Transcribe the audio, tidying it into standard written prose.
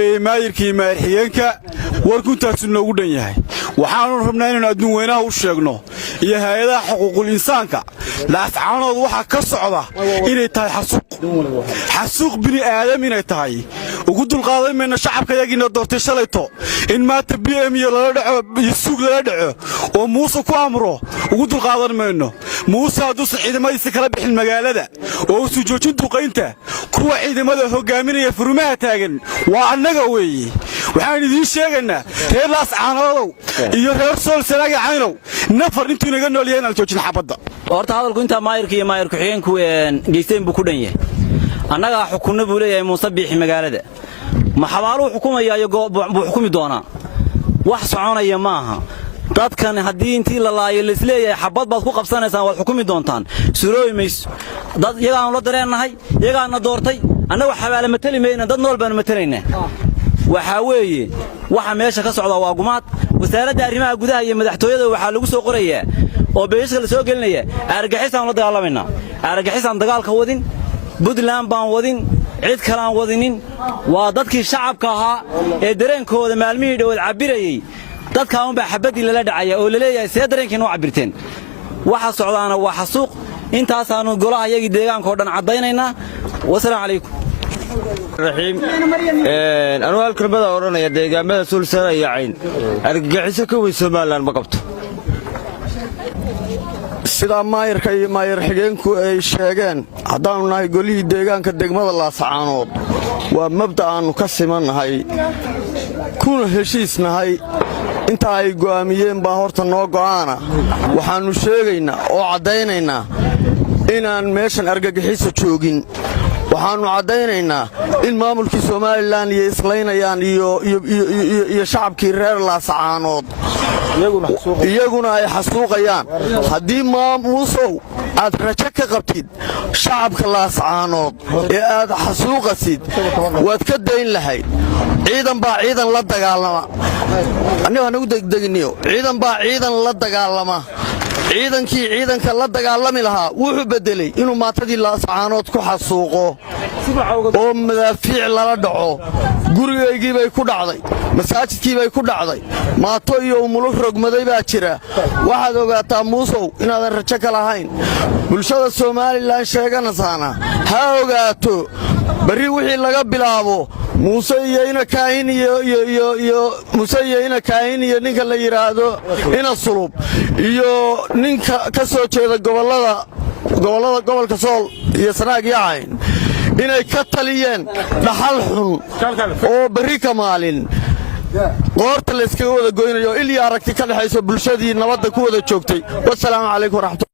maayirkii maayirxigeenka warkuntaas noogu dhan yahay waxaanu rabnaa inaan adduun weynaha u sheegno iyo hay'adaha xuquuqul insaanka laascaanood waxa ka socda inay tahay xasuuq bini aadam inay tahay ugu dulqaaday meena shacabka yagiina doortay shalayto in maanta BM iyo lala dhaco iyo suuq lala dhaco oo Muuse ku amro ugu dulqaadan meeno Muuse hadduu ciidamadiisa kala bixin magaalada oo soo joojin duqeynta kuwa ciidamada hogaaminaya furmaha taagan waa annaga weeye waxaan idin sheegaynaa reer laascaanood iyo reer sool sanaaga caynow nafar intuu naga nool yahay joojin xabadda horta hadalku inta maayirka iyo maayir ku-xigeenku geysteen buu ku dhan yahay annaga xukunna buu leeyahay Muuse biixi magaalada ma xabaalu xukumayaa iyo buu xukumi doonaa wax soconaya maaha dadkan haddii intii la laayo la isleeyahay xabad baad ku qabsanaysaan waad xukumi doontaan surooy mayso dad iyagaan la dareennahay iyagaana doortay annagu xabaale matali mayna dad nool baan matalaynaa waxa weeye waxa meesha ka socda waa gumaad wasaaradda arrimaha gudaha iyo madaxtooyada waxa lagu soo qorayaa oo beeshka la soo gelinaya argagixisaan la dagaalamayna argagixisaan dagaalka wadin Puntland baan wadin cid kale aan wadinin waa dadkii shacabka ahaa ee dareenkooda maalmihii dhawaad cabirayay dadka aan baa xabadii la dhacay oo la leeyahay see dareenkiina u cabirteen waxa socdaana waa xasuuq intaas aanu golaha yagi deegaanka oo dhan cadaynaynaa wassalaamu calaykum raxiim anu halkalmada oranaya deegaamada sulsara iyo cayn argagixiso ka weyn Soomaaliland ma qabto sida maayirka iyo maayir xigeenku ay sheegeen haddaanu nahay golihii deegaanka degmada Laascaanood waa mabda aanu ka simannahay kuna heshiisnahay inta ay go'aamiyeen baa horta noo go'aana waxaannu sheegaynaa oo caddaynaynaa inaan meeshan argagixiso joogin waxaannu caddaynaynaa in maamulkii Soomaaliland iyo islaynayaan iyo shacabkii reer Laascaanood iyaguna ay xasuuqayaan haddii Muusow aad rajo ka qabtid shacabka Laascaanood ee aad xasuuqasid waad ka dayn lahayd ciidan baa ciidan la dagaalama anagu degdegniyo ciidan baa ciidan la dagaalama ciidankii ciidanka la dagaalami lahaa wuxuu bedelay inuu maatadii Laascaanood ku xasuuqo oo madaafiic lala dhaco gurigaygii bay ku dhacday masaajidkii bay ku dhacday maato iyo umulug rogmaday baa jira waxaad ogaataa Muusow inaadan rajo ka lahayn bulshada Soomaaliland sheeganasaana ha ogaato bari wixii laga bilaabo Muuse iyo ina kaahin iyo ninka la yiraahdo ina sulub iyo ninka ka soo jeeda gobolka Sool iyo Sanaag iyo Cayn inay ka taliyeen dhaxal xun oo bari ka maalin qoorta la iskaga wada goynayo ilaa aragti ka dhaxayso bulshadii nabadda ku wada joogtay wassalaamu calaykum.